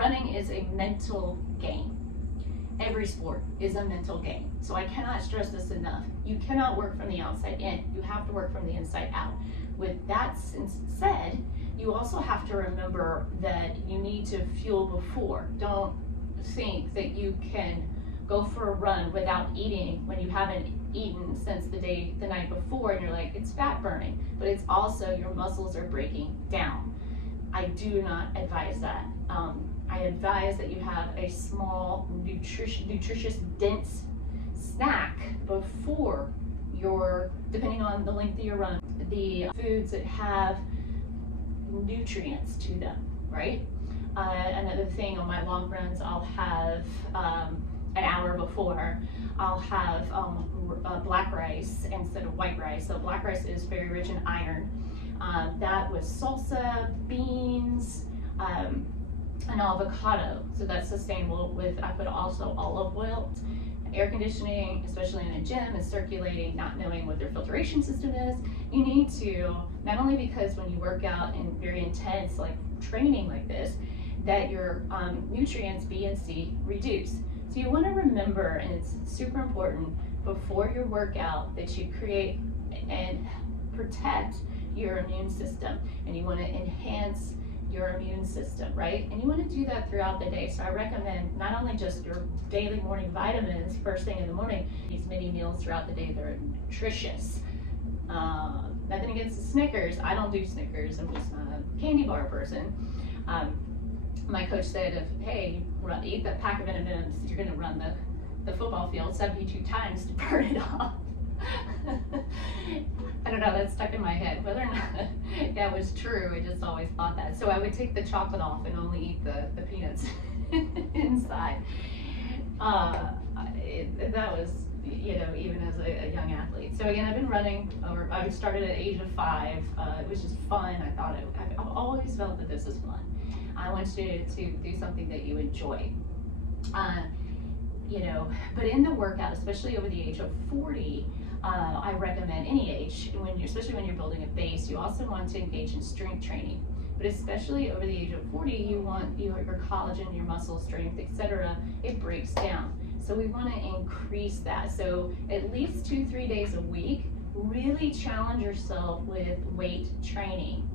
running is a mental game. Every sport is a mental game. So I cannot stress this enough. You cannot work from the outside in. You have to work from the inside out. With that said, you also have to remember that you need to fuel before. Don't think that you can go for a run without eating when you haven't eaten since the night before, and you're like, it's fat burning, but it's also your muscles are breaking down. I do not advise that. I advise that you have a small, nutritious, dense snack before depending on the length of your run, the foods that have nutrients to them, right? Another thing on my long runs, I'll have an hour before, I'll have black rice instead of white rice. So black rice is very rich in iron. That was salsa, beans, and avocado. So that's sustainable I put also olive oil. Air conditioning, especially in a gym, is circulating, not knowing what their filtration system is. You need to, not only because when you work out in very intense like training like this, that your nutrients B and C reduce. So you want to remember, and it's super important before your workout, that you create and protect your immune system, and you want to enhance your immune system, right? And you want to do that throughout the day. So I recommend not only just your daily morning vitamins first thing in the morning, these mini meals throughout the day that are nutritious. Nothing against the Snickers. I don't do Snickers. I'm just not a candy bar person. My coach said, hey, eat that pack of M&Ms, you're going to run the football field 72 times to burn it off. I don't know, that stuck in my head. Whether or not that was true, I just always thought that. So I would take the chocolate off and only eat the peanuts inside. That was, even as a young athlete. So again, I've been running, I started at age of 5. It was just fun. I've always felt that this is fun. I want you to do something that you enjoy. But in the workout, especially over the age of 40, I recommend any age, especially when you're building a base, you also want to engage in strength training. But especially over the age of 40, you want your collagen, your muscle strength, etc. It breaks down. So we want to increase that. So at least 2-3 days a week, really challenge yourself with weight training.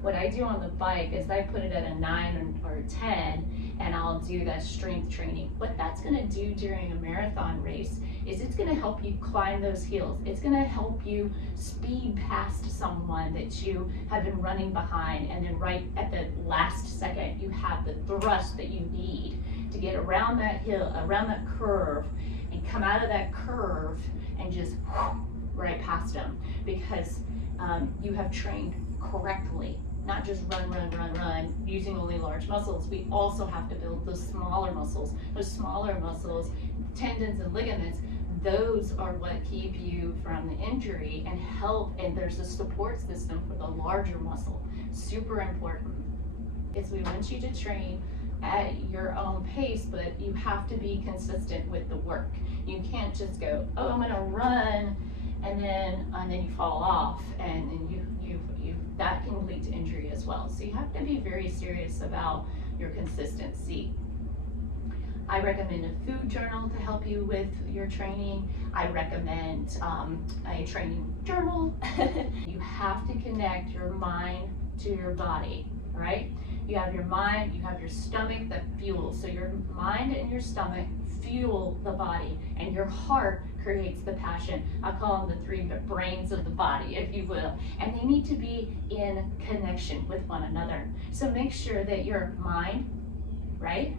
What I do on the bike is I put it at a 9 or 10, and I'll do that strength training. What that's going to do during a marathon race is it's going to help you climb those hills. It's going to help you speed past someone that you have been running behind, and then right at the last second you have the thrust that you need to get around that hill, around that curve, and come out of that curve and just right past them, because you have trained correctly. Not just run, using only large muscles. We also have to build those smaller muscles. Those smaller muscles, tendons and ligaments, those are what keep you from the injury and help, and there's a support system for the larger muscle. Super important. We want you to train at your own pace, but you have to be consistent with the work. You can't just go, oh, I'm gonna run, and then you fall off, and that can lead to injury as well. So you have to be very serious about your consistency. I recommend a food journal to help you with your training. I recommend a training journal. You have to connect your mind to your body, right? You have your mind, you have your stomach that fuels. So your mind and your stomach fuel the body, and your heart creates the passion. I call them the 3 brains of the body, if you will, and they need to be in connection with one another. So make sure that your mind, right?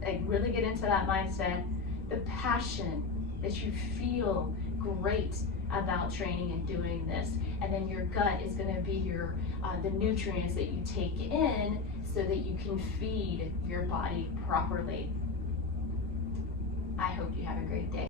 Like really get into that mindset, the passion that you feel great about training and doing this, and then your gut is going to be your the nutrients that you take in so that you can feed your body properly. I hope you have a great day.